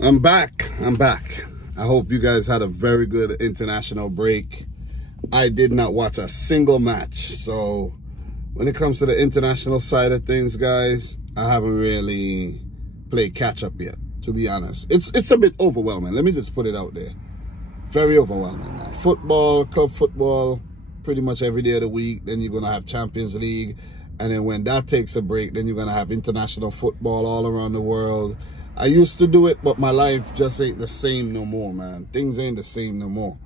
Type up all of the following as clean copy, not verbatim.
I'm back. I hope you guys had a very good international break. I did not watch a single match. So when it comes to the international side of things, guys, I haven't really played catch up yet, to be honest. It's a bit overwhelming. Let me just put it out there. Very overwhelming, man. Football, club football, pretty much every day of the week. Then you're going to have Champions League. And then when that takes a break, then you're going to have international football all around the world. I used to do it, but my life just ain't the same no more, man. Things ain't the same no more.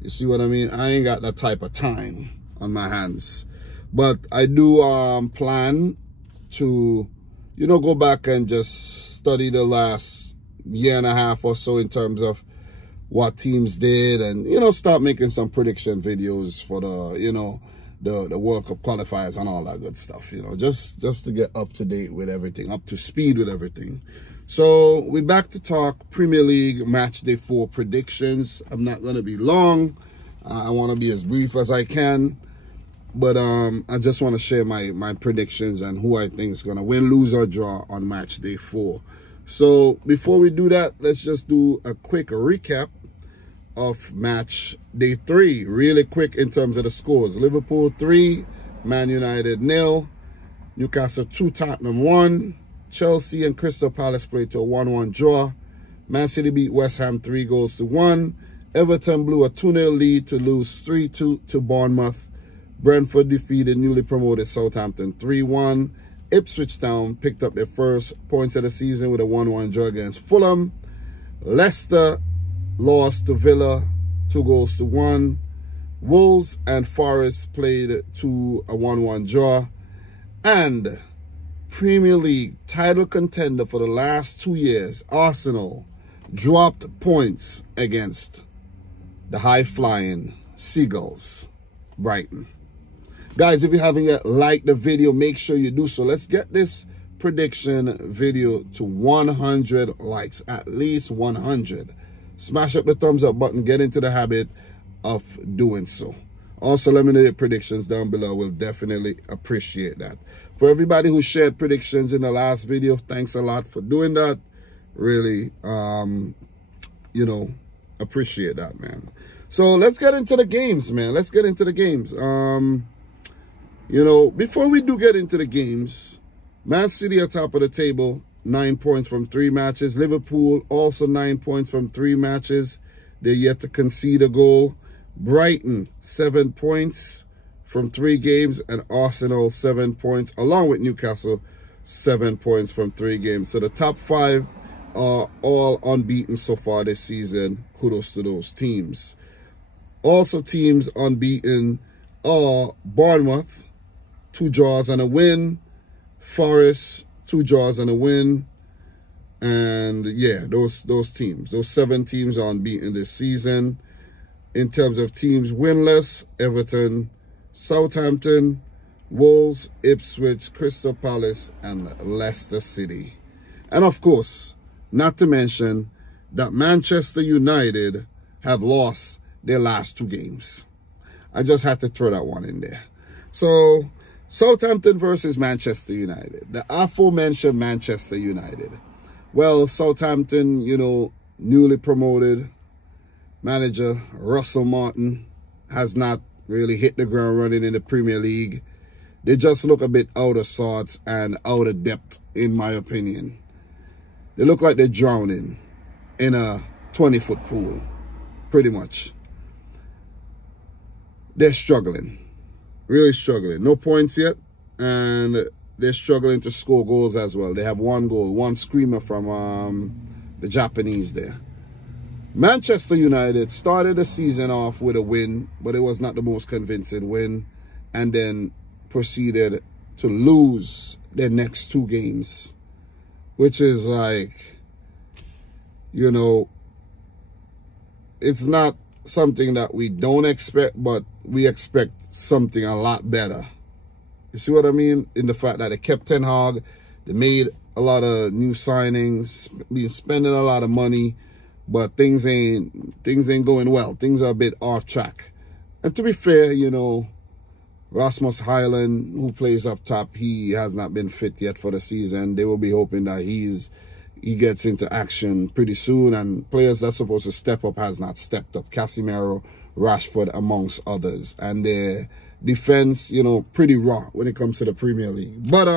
You see what I mean? I ain't got that type of time on my hands. But I do plan to, you know, go back and just study the last year and a half or so in terms of what teams did and, you know, start making some prediction videos for the, you know, the World Cup qualifiers and all that good stuff, you know, just to get up to date with everything, up to speed with everything. So we're back to talk Premier League match day 4 predictions. I'm not going to be long. I want to be as brief as I can. But I just want to share my predictions and who I think is going to win, lose, or draw on match day 4. So before we do that, let's just do a quick recap of match day 3. Really quick in terms of the scores. Liverpool 3, Man Utd 0, Newcastle 2, Tottenham 1. Chelsea and Crystal Palace played to a 1-1 draw. Man City beat West Ham 3-1. Everton blew a 2-0 lead to lose 3-2 to Bournemouth. Brentford defeated newly promoted Southampton 3-1. Ipswich Town picked up their first points of the season with a 1-1 draw against Fulham. Leicester lost to Villa 2-1. Wolves and Forest played to a 1-1 draw. And Premier League title contender for the last 2 years, Arsenal, dropped points against the high-flying Seagulls, Brighton. Guys, if you haven't yet liked the video, make sure you do so. Let's get this prediction video to 100 likes, at least 100. Smash up the thumbs up button, get into the habit of doing so. Also, let me know your predictions down below. We'll definitely appreciate that. For everybody who shared predictions in the last video, thanks a lot for doing that. Really, you know, appreciate that, man. So let's get into the games, man. Let's get into the games. You know, before we do get into the games, Man City at top of the table, 9 points from 3 matches. Liverpool also 9 points from 3 matches. They're yet to concede a goal. Brighton, 7 points from 3 games, and Arsenal 7 points, along with Newcastle, 7 points from 3 games. So the top 5 are all unbeaten so far this season. Kudos to those teams. Also teams unbeaten are Bournemouth, 2 draws and a win. Forest, 2 draws and a win. And yeah, those teams, those 7 teams are unbeaten this season. In terms of teams winless, Everton, Southampton, Wolves, Ipswich, Crystal Palace, and Leicester City. And of course, not to mention that Manchester United have lost their last 2 games. I just had to throw that one in there. So, Southampton versus Manchester United. The aforementioned Manchester United. Well, Southampton, you know, newly promoted manager Russell Martin has not really hit the ground running in the Premier League. They just look a bit out of sorts and out of depth, in my opinion. They look like they're drowning in a 20-foot pool, pretty much. They're struggling, really struggling. No points yet, and they're struggling to score goals as well. They have 1 goal, 1 screamer from the Japanese there. Manchester United started the season off with a win, but it was not the most convincing win, and then proceeded to lose their next 2 games, which is like, you know, it's not something that we don't expect, but we expect something a lot better. You see what I mean? In the fact that they kept Ten Hag, they made a lot of new signings, been spending a lot of money, but things ain't going well. Things are a bit off track. And to be fair, you know, Rasmus Højlund, who plays up top, he has not been fit yet for the season. They will be hoping that he's he gets into action pretty soon, and players that's supposed to step up has not stepped up. Casemiro, Rashford, amongst others. And their defense, you know, pretty raw when it comes to the Premier League. But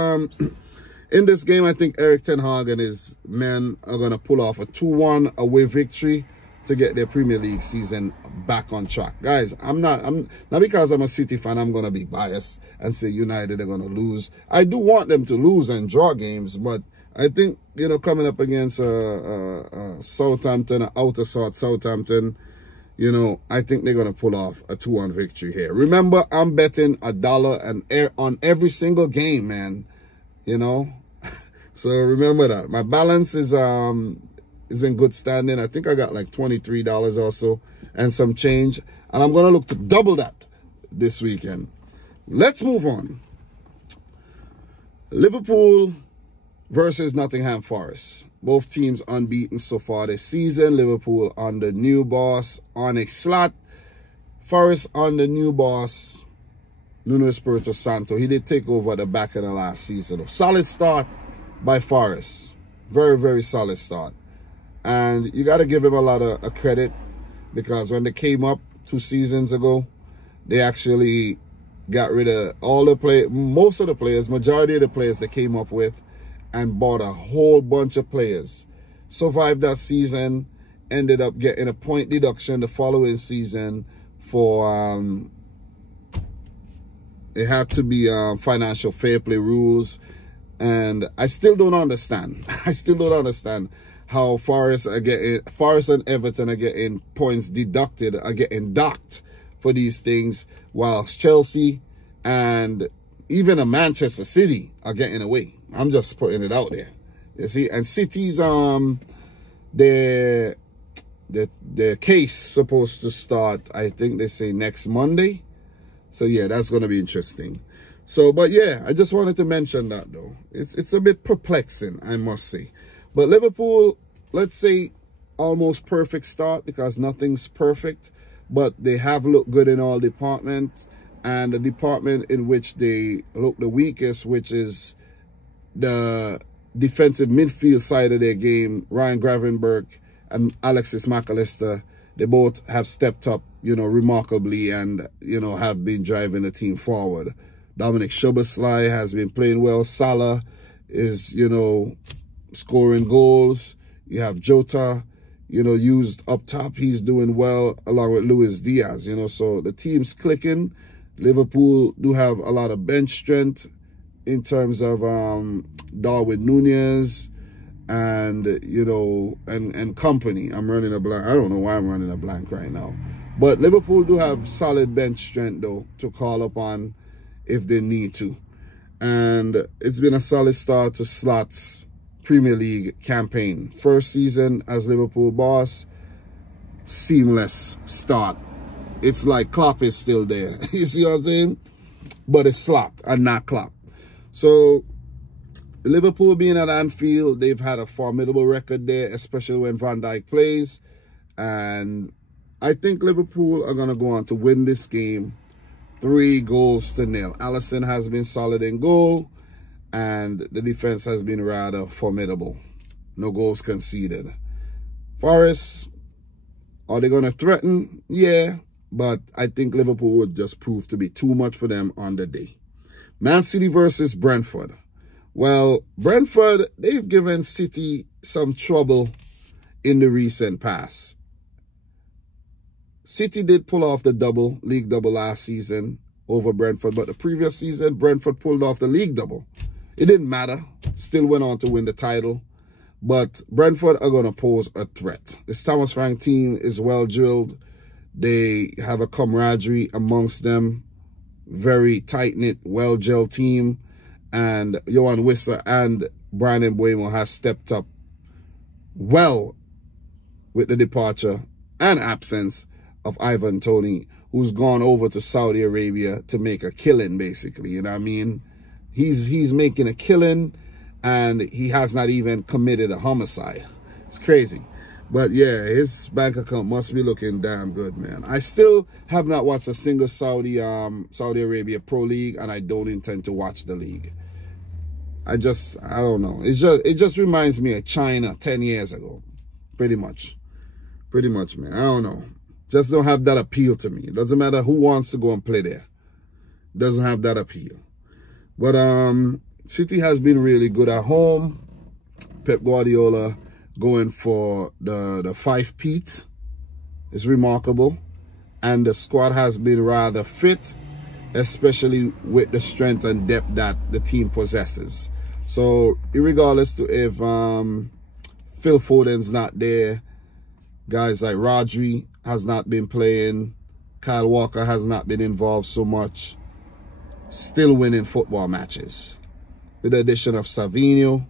in this game, I think Erik ten Hag and his men are going to pull off a 2-1 away victory to get their Premier League season back on track. Guys, I'm not because I'm a City fan, I'm going to be biased and say United are going to lose. I do want them to lose and draw games, but I think, you know, coming up against Southampton, outer sort Southampton, you know, I think they're going to pull off a 2-1 victory here. Remember, I'm betting $1 on every single game, man. You know, so remember that. My balance is in good standing. I think I got like $23 or so and some change. And I'm going to look to double that this weekend. Let's move on. Liverpool versus Nottingham Forest. Both teams unbeaten so far this season. Liverpool under new boss Arne Slot. Forest under new boss Nuno Espirito Santo. He did take over at the back of the last season. Solid start by Forest. Very, very solid start. And you got to give him a lot of credit, because when they came up 2 seasons ago, they actually got rid of all the most of the players, majority of the players they came up with, and bought a whole bunch of players. Survived that season, ended up getting a point deduction the following season for it had to be financial fair play rules. And I still don't understand. I still don't understand how Forest and Everton are getting points deducted, are getting docked for these things, whilst Chelsea and even a Manchester City are getting away. I'm just putting it out there. You see, and City's their case supposed to start, I think they say next Monday. So yeah, that's going to be interesting. So, but yeah, I just wanted to mention that though. It's a bit perplexing, I must say. But Liverpool, let's say almost perfect start, because nothing's perfect, but they have looked good in all departments. And the department in which they look the weakest, which is the defensive midfield side of their game, Ryan Gravenberch and Alexis McAllister, they both have stepped up, you know, remarkably, and, you know, have been driving the team forward. Dominic Szoboszlai has been playing well. Salah is, you know, scoring goals. You have Jota, you know, used up top. He's doing well, along with Luis Diaz, you know. So the team's clicking. Liverpool do have a lot of bench strength in terms of Darwin Núñez and, you know, and company. I'm running a blank. I don't know why I'm running a blank right now. But Liverpool do have solid bench strength, though, to call upon if they need to. And it's been a solid start to Slot's Premier League campaign. First season as Liverpool boss, seamless start. It's like Klopp is still there. You see what I'm saying? But it's Slot and not Klopp. So Liverpool being at Anfield, they've had a formidable record there, especially when Van Dijk plays. And I think Liverpool are going to go on to win this game 3-0. Alisson has been solid in goal, and the defense has been rather formidable. No goals conceded. Forest, are they going to threaten? Yeah, but I think Liverpool would just prove to be too much for them on the day. Man City versus Brentford. Well, Brentford, they've given City some trouble in the recent past. City did pull off the league double last season over Brentford, but the previous season, Brentford pulled off the league double. It didn't matter. Still went on to win the title. But Brentford are going to pose a threat. This Thomas Frank team is well drilled. They have a camaraderie amongst them. Very tight-knit, well-gelled team. And Johan Wissa and Brian Mbeumo has stepped up well with the departure and absence of Ivan Toney, who's gone over to Saudi Arabia to make a killing, basically. You know what I mean? He's making a killing, and he has not even committed a homicide. It's crazy. But yeah, his bank account must be looking damn good, man. I still have not watched a single Saudi Arabia Pro League, and I don't intend to watch the league. I don't know. It just reminds me of China 10 years ago. Pretty much, man. I don't know. Just don't have that appeal to me. It doesn't matter who wants to go and play there. It doesn't have that appeal. But City has been really good at home. Pep Guardiola going for the 5-peat is remarkable. And the squad has been rather fit, especially with the strength and depth that the team possesses. So, regardless to if Phil Foden's not there, guys like Rodri has not been playing, Kyle Walker has not been involved so much, still winning football matches. With the addition of Savinho,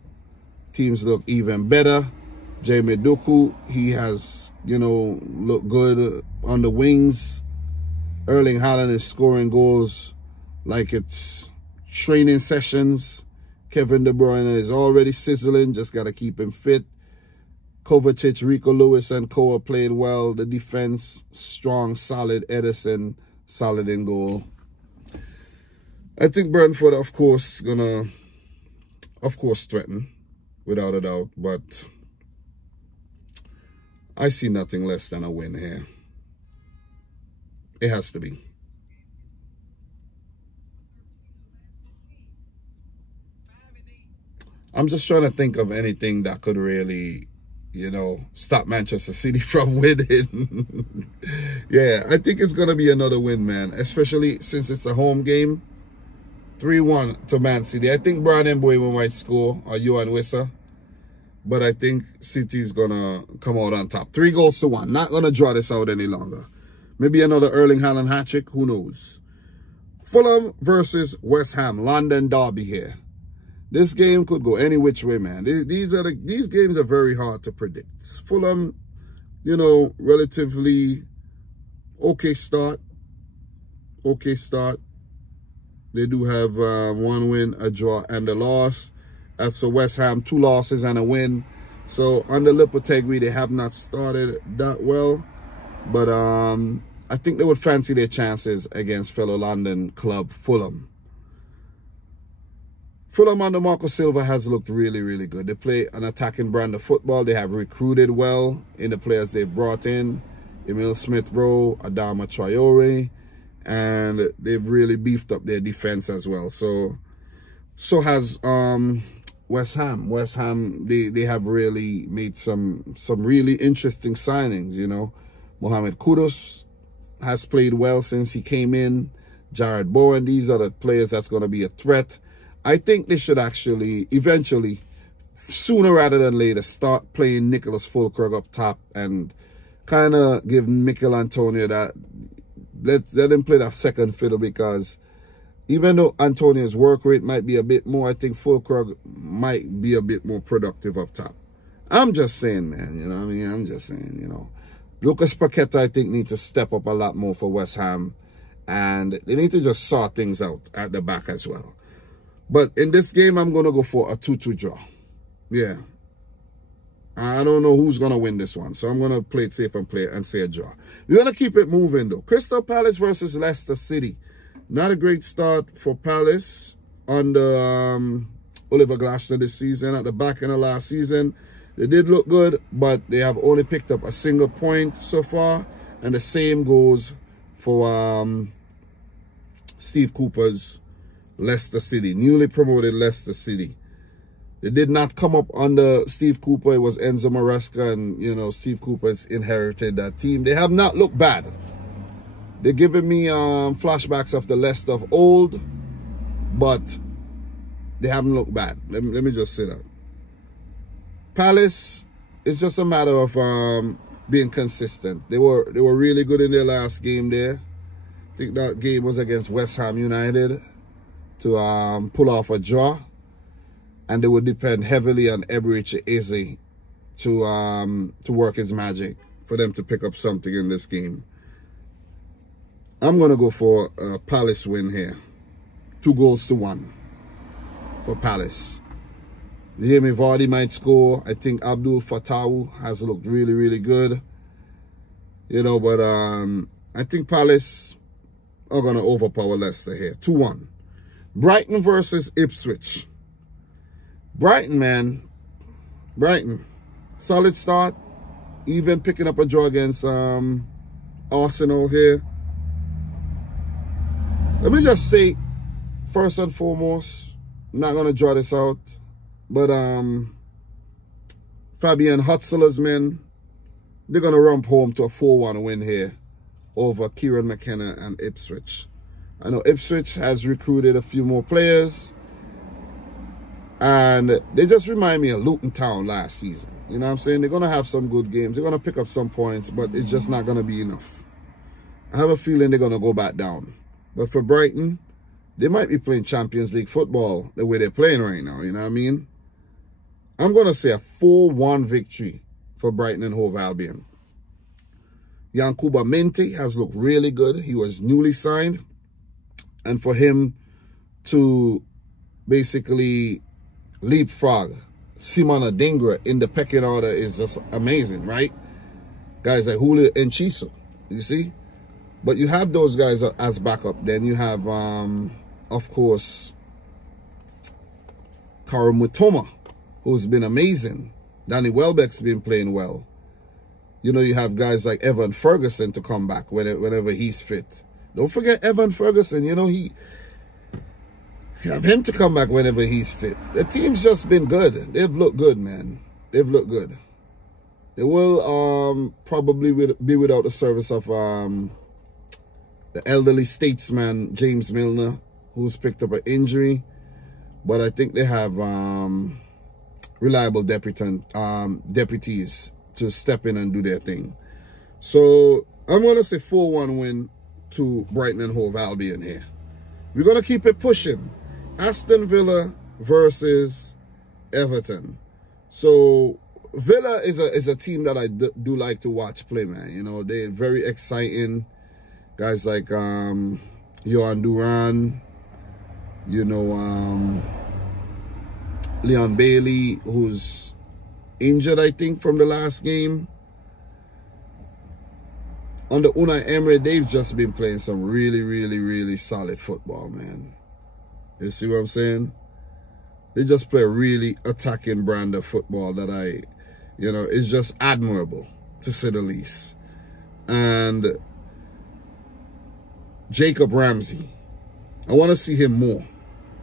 teams look even better. Jamie Doku, he has, looked good on the wings. Erling Haaland is scoring goals like it's training sessions. Kevin De Bruyne is already sizzling, just got to keep him fit. Kovacic, Rico Lewis, and Co are playing well. The defense, strong, solid. Edison, solid in goal. I think Brentford, of course, gonna, threaten, without a doubt. But I see nothing less than a win here. It has to be. I'm just trying to think of anything that could really, stop Manchester City from winning. Yeah, I think it's going to be another win, man. Especially since it's a home game. 3-1 to Man City. I think Brian Mbeumo might score, or Yohan Wissa. But I think City's going to come out on top. 3-1. Not going to draw this out any longer. Maybe another Erling Haaland hat-trick. Who knows? Fulham versus West Ham. London derby here. This game could go any which way, man. These games are very hard to predict. Fulham, relatively okay start. Okay start. They do have 1 win, a draw, and a loss. As for West Ham, 2 losses and a win. So under Lopetegui, they have not started that well. But I think they would fancy their chances against fellow London club Fulham. Fulham under Marco Silva has looked really, really good. They play an attacking brand of football. They have recruited well in the players they've brought in. Emile Smith-Rowe, Adama Traore. And they've really beefed up their defense as well. So has West Ham. West Ham, they have really made some really interesting signings, Mohamed Kudus has played well since he came in. Jared Bowen, these are the players that's going to be a threat. I think they should actually, eventually, sooner rather than later, start playing Nicholas Fulkrug up top and kind of give Mikel Antonio that, let him play that second fiddle, because even though Antonio's work rate might be a bit more, I think Fulkrug might be a bit more productive up top. I'm just saying, man, I'm just saying, Lucas Paqueta, I think, needs to step up a lot more for West Ham. And they need to just sort things out at the back as well. But in this game, I'm going to go for a 2-2 draw. Yeah. I don't know who's going to win this one. So I'm going to play it safe and say a draw. We're going to keep it moving, though. Crystal Palace versus Leicester City. Not a great start for Palace under Oliver Glasner this season. At the back end of last season, they did look good, but they have only picked up a single point so far. And the same goes for Steve Cooper's Leicester City, newly promoted Leicester City. They did not come up under Steve Cooper. It was Enzo Maresca, and, Steve Cooper's inherited that team. They have not looked bad. They're giving me flashbacks of the Leicester of old, but they haven't looked bad. Let me just say that. Palace, it's just a matter of being consistent. They were really good in their last game there. I think that game was against West Ham United to pull off a draw. And they would depend heavily on Eberechi Eze to work his magic for them to pick up something in this game. I'm going to go for a Palace win here. 2-1 for Palace. Jamie Vardy might score. I think Abdul Fattah has looked really, really good. But I think Palace are going to overpower Leicester here. 2-1. Brighton versus Ipswich. Brighton, man. Brighton. Solid start. Even picking up a draw against Arsenal here. Let me just say, first and foremost, I'm not going to draw this out, but Fabian Hutzler's men, they're going to rump home to a 4-1 win here over Kieran McKenna and Ipswich. I know Ipswich has recruited a few more players, and they just remind me of Luton Town last season. You know what I'm saying? They're going to have some good games. They're going to pick up some points, but it's just not going to be enough. I have a feeling they're going to go back down. But for Brighton, they might be playing Champions League football the way they're playing right now. You know what I mean? I'm going to say a 4-1 victory for Brighton and Hove Albion. Yankuba Minte has looked really good. He was newly signed. And for him to basically leapfrog Simon Adingra in the pecking order is just amazing, right? Guys like Julio Enciso, you see? But you have those guys as backup. Then you have, of course, Karu Mutoma, who's been amazing. Danny Welbeck's been playing well. You know, you have guys like Evan Ferguson to come back whenever he's fit. Don't forget Evan Ferguson. You know, you have him to come back whenever he's fit. The team's just been good. They've looked good, man. They've looked good. They will probably be without the service of the elderly statesman, James Milner, who's picked up an injury. But I think they have reliable deputies to step in and do their thing. So I'm going to say 4-1 win to Brighton and Hove Albion here. We're going to keep it pushing. Aston Villa versus Everton. So Villa is a team that I do like to watch play, man. You know, they're very exciting. Guys like Johan Duran, you know, Leon Bailey, who's injured, I think, from the last game. Under Unai Emery, they've just been playing some really, really, really solid football, man. You see what I'm saying? They just play a really attacking brand of football that you know, is just admirable, to say the least. And Jacob Ramsey, I want to see him more.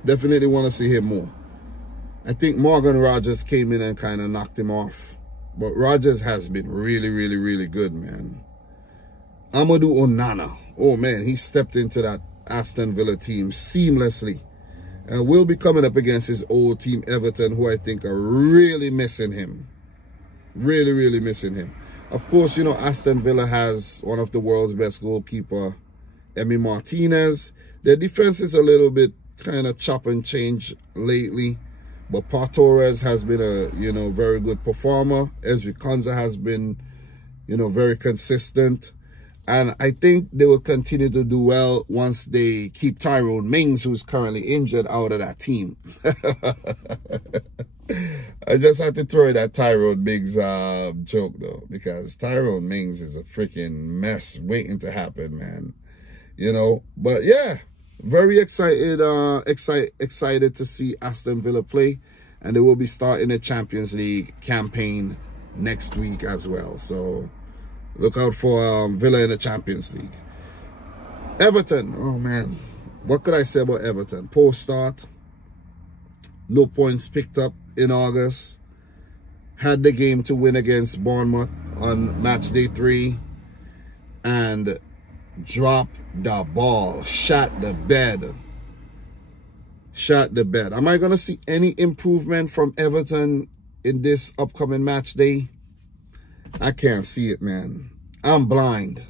Definitely want to see him more. I think Morgan Rogers came in and kind of knocked him off. But Rogers has been really, really, really good, man. Amadou Onana. Oh, man, he stepped into that Aston Villa team seamlessly. And will be coming up against his old team, Everton, who I think are really missing him. Really, really missing him. Of course, you know, Aston Villa has one of the world's best goalkeeper, Emi Martinez. Their defense is a little bit kind of chop and change lately. But Pau Torres has been a, you know, very good performer. Ezri Konsa has been, you know, very consistent. And I think they will continue to do well once they keep Tyrone Mings, who's currently injured, out of that team. I just had to throw that Tyrone Mings joke, though, because Tyrone Mings is a freaking mess waiting to happen, man. You know, but yeah, very excited to see Aston Villa play. And they will be starting a Champions League campaign next week as well. So look out for Villa in the Champions League. Everton, oh man, what could I say about Everton? Poor start, no points picked up in August. Had the game to win against Bournemouth on match day 3 and dropped the ball, shot the bed. Shot the bed. Am I going to see any improvement from Everton in this upcoming match day? I can't see it, man. I'm blind.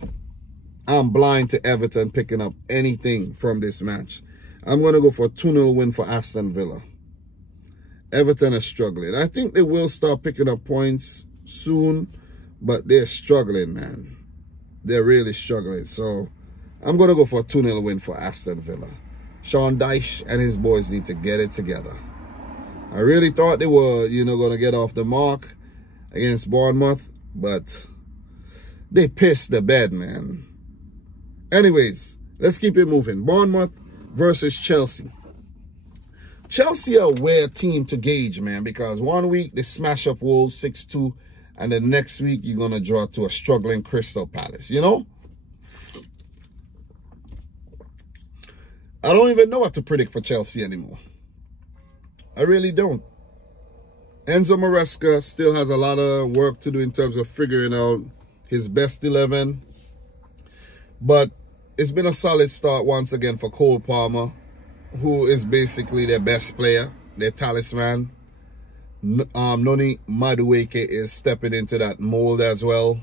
I'm blind to Everton picking up anything from this match. I'm going to go for a 2-0 win for Aston Villa. Everton is struggling. I think they will start picking up points soon, but they're struggling, man. They're really struggling. So I'm going to go for a 2-0 win for Aston Villa. Sean Dyche and his boys need to get it together. I really thought they were, you know, going to get off the mark against Bournemouth, but they pissed the bed, man. Anyways, let's keep it moving. Bournemouth versus Chelsea. Chelsea are a weird team to gauge, man, because one week they smash up Wolves 6-2, and the next week you're going to draw to a struggling Crystal Palace, you know? I don't even know what to predict for Chelsea anymore. I really don't. Enzo Maresca still has a lot of work to do in terms of figuring out his best 11. But it's been a solid start once again for Cole Palmer, who is basically their best player, their talisman. Noni Madueke is stepping into that mold as well.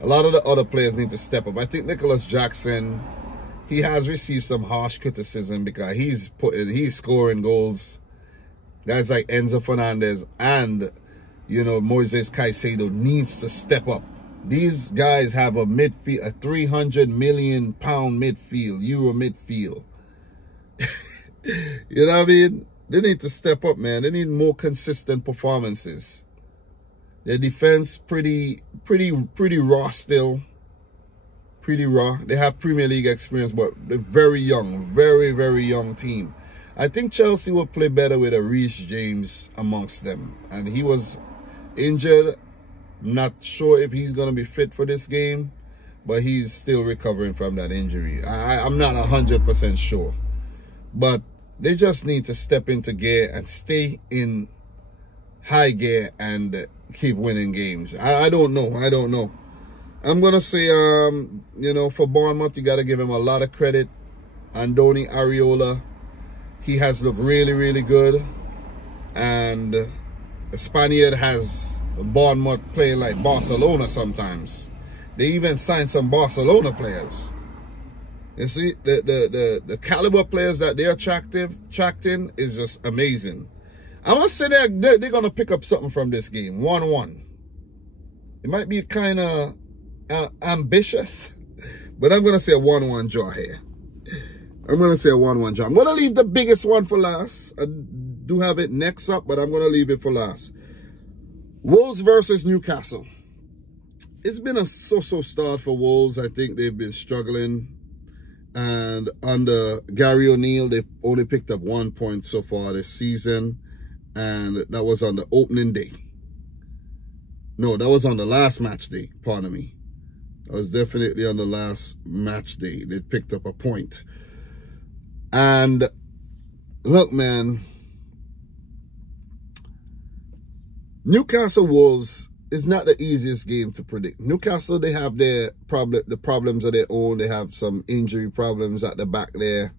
A lot of the other players need to step up. I think Nicholas Jackson, he has received some harsh criticism because he's scoring goals. Guys like Enzo Fernandez and, you know, Moises Caicedo needs to step up. These guys have a midfield, a 300 million pound midfield, euro midfield. You know what I mean? They need to step up, man. They need more consistent performances. Their defense pretty raw still. Pretty raw. They have Premier League experience, but they're very young, very young team. I think Chelsea will play better with a Reece James amongst them. And he was injured. Not sure if he's going to be fit for this game, but he's still recovering from that injury. I'm not 100% sure. But they just need to step into gear and stay in high gear and keep winning games. I don't know. I'm going to say, you know, for Bournemouth, you got to give him a lot of credit. Andoni Areola, he has looked really good. And the Spaniard has Bournemouth playing like Barcelona sometimes. They even signed some Barcelona players. You see, the caliber players that they're attracting is just amazing. I must say they're going to pick up something from this game. 1-1. It might be kind of ambitious, but I'm going to say a 1-1 draw here. I'm going to say a 1-1 draw. I'm going to leave the biggest one for last. I do have it next up, but I'm going to leave it for last. Wolves versus Newcastle. It's been a so-so start for Wolves. I think they've been struggling. And under Gary O'Neill, they've only picked up 1 point so far this season. And that was on the opening day. No, that was on the last match day. Pardon me. That was definitely on the last match day. They picked up a point. And look, man. Newcastle Wolves is not the easiest game to predict. Newcastle, they have the problems of their own. They have some injury problems at the back there.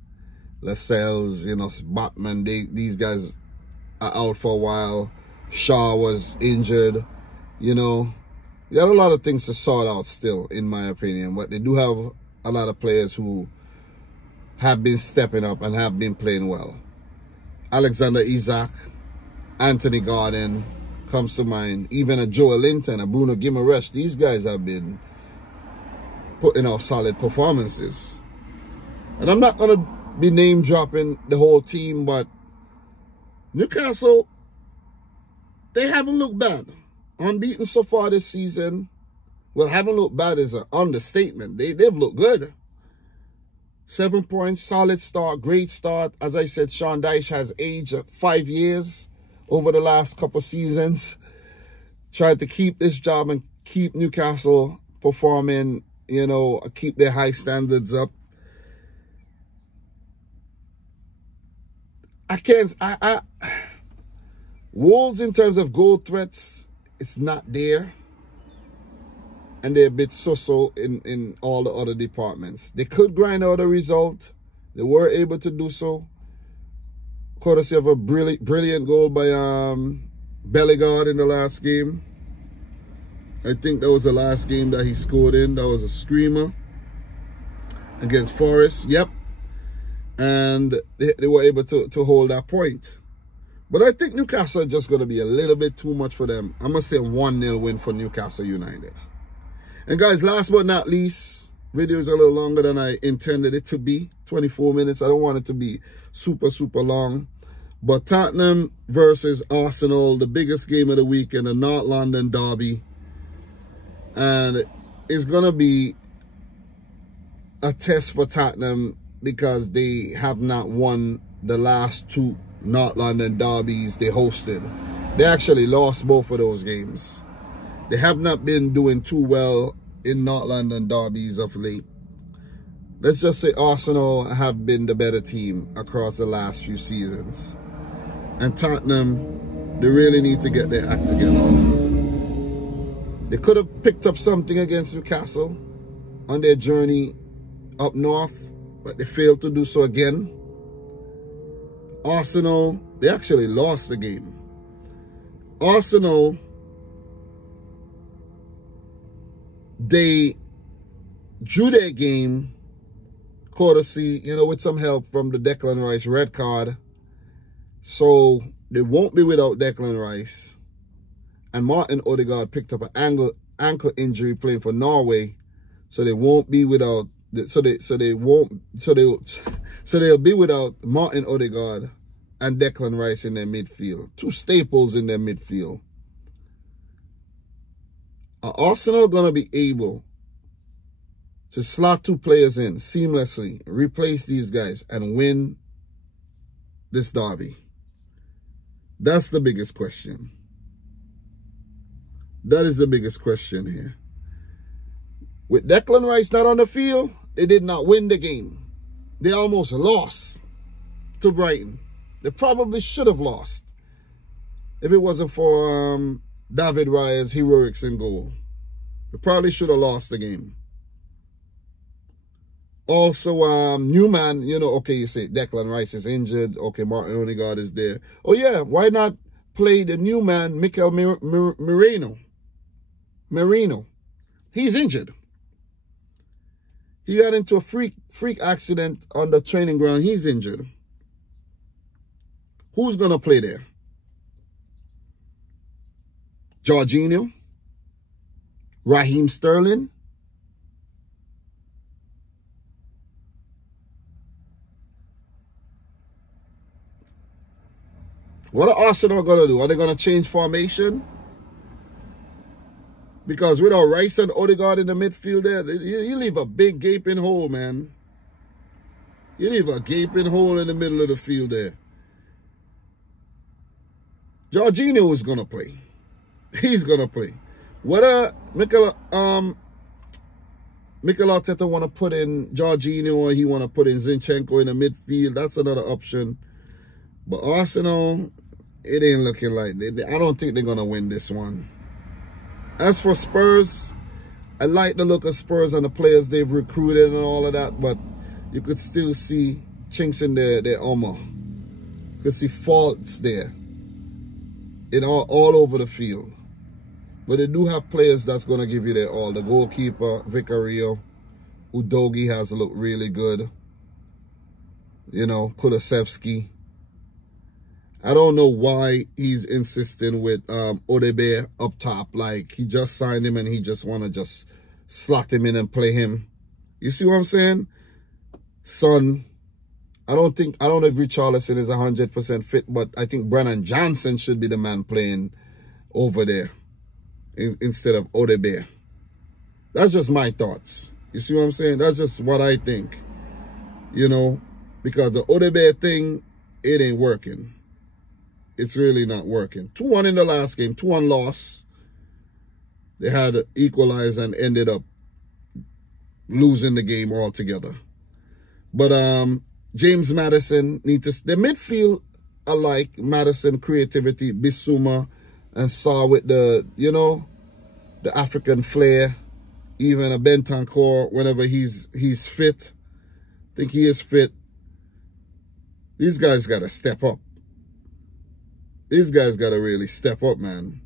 Lascelles, you know, Batman, these guys are out for a while. Shaw was injured. You know, you got a lot of things to sort out still, in my opinion. But they do have a lot of players who have been stepping up and have been playing well. Alexander Isak, Anthony Gordon comes to mind. Even a Joel Linton, a Bruno Guimaraes. These guys have been putting out solid performances. And I'm not going to be name dropping the whole team, but Newcastle, they haven't looked bad. Unbeaten so far this season. Well, haven't looked bad is an understatement. They've looked good. 7 points, solid start, great start. As I said, Sean Dyche has aged 5 years over the last couple seasons. Tried to keep this job and keep Newcastle performing, you know, keep their high standards up. Wolves in terms of goal threats, it's not there. And they're a bit so-so in all the other departments. They could grind out a result. They were able to do so. Courtesy of a brilliant goal by Bellegarde in the last game. I think that was the last game that he scored in. That was a screamer against Forest. Yep. And they were able to hold that point. But I think Newcastle are just going to be a little bit too much for them. I'm going to say a 1-0 win for Newcastle United. And guys, last but not least, video is a little longer than I intended it to be. 24 minutes. I don't want it to be super long. But Tottenham versus Arsenal, the biggest game of the week in the North London derby. And it's going to be a test for Tottenham because they have not won the last 2 North London derbies they hosted. They actually lost both of those games. They have not been doing too well in North London derbies of late. Let's just say Arsenal have been the better team across the last few seasons. And Tottenham, they really need to get their act together. They could have picked up something against Newcastle on their journey up north, but they failed to do so again. Arsenal, they actually lost the game. Arsenal, they drew their game courtesy, you know, with some help from the Declan Rice red card. So they won't be without Declan Rice. And Martin Odegaard picked up an ankle injury playing for Norway. So they won't be without they'll be without Martin Odegaard and Declan Rice in their midfield. 2 staples in their midfield. Are Arsenal going to be able to slot 2 players in seamlessly, replace these guys, and win this derby? That's the biggest question. That is the biggest question here. With Declan Rice not on the field, they did not win the game. They almost lost to Brighton. They probably should have lost if it wasn't for David Raya's heroics in goal. They probably should have lost the game. Also, Newman, you know, okay, you say Declan Rice is injured. Okay, Martin Odegaard is there. Oh, yeah, why not play the new man, Mikel Merino? He's injured. He got into a freak accident on the training ground. He's injured. Who's going to play there? Jorginho? Raheem Sterling? What are Arsenal going to do? Are they going to change formation? Because without Rice and Odegaard in the midfield there, you leave a big gaping hole, man. You leave a gaping hole in the middle of the field there. Jorginho is going to play. He's going to play. Whether Mikel Arteta want to put in Jorginho or he want to put in Zinchenko in the midfield, that's another option. But Arsenal, it ain't looking like I don't think they're going to win this one. As for Spurs, I like the look of Spurs and the players they've recruited and all of that, but you could still see chinks in their armor. You could see faults there. All over the field. But they do have players that's going to give you their all. The goalkeeper, Vicario, Udogie has looked really good. You know, Kulusevski. I don't know why he's insisting with Odebe up top. Like, he just signed him and he just want to just slot him in and play him. You see what I'm saying? Son, I don't know if Richarlison is 100% fit, but I think Brennan Johnson should be the man playing over there instead of Odebe. That's just my thoughts. You see what I'm saying? That's just what I think. You know, because the Odebe thing, it ain't working. It's really not working. 2-1 in the last game. 2-1 loss. They had equalized and ended up losing the game altogether. But James Maddison needs to... The midfield alike, Maddison, creativity, Bissouma, and Sarr with the, you know, the African flair. Even a Bentancur, whenever he's fit. I think he is fit. These guys got to step up. These guys got to really step up, man.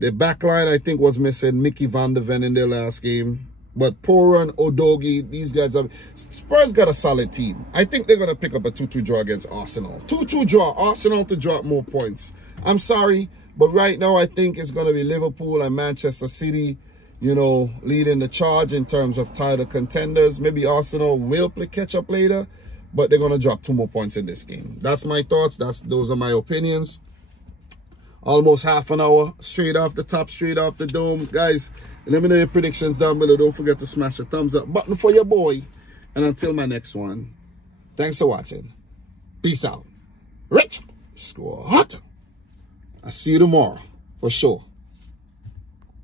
Their backline, I think, was missing Mickey van der Ven in their last game. But Pora and Udogie, these guys have... Spurs got a solid team. I think they're going to pick up a 2-2 draw against Arsenal. 2-2 draw. Arsenal to drop more points. I'm sorry, but right now I think it's going to be Liverpool and Manchester City, you know, leading the charge in terms of title contenders. Maybe Arsenal will play catch-up later, but they're going to drop 2 more points in this game. That's my thoughts. Those are my opinions. Almost half an hour, straight off the top, straight off the dome. Guys, let me know your predictions down below. Don't forget to smash the thumbs up button for your boy. And until my next one, Thanks for watching. Peace out. Rich Squad. I'll see you tomorrow for sure.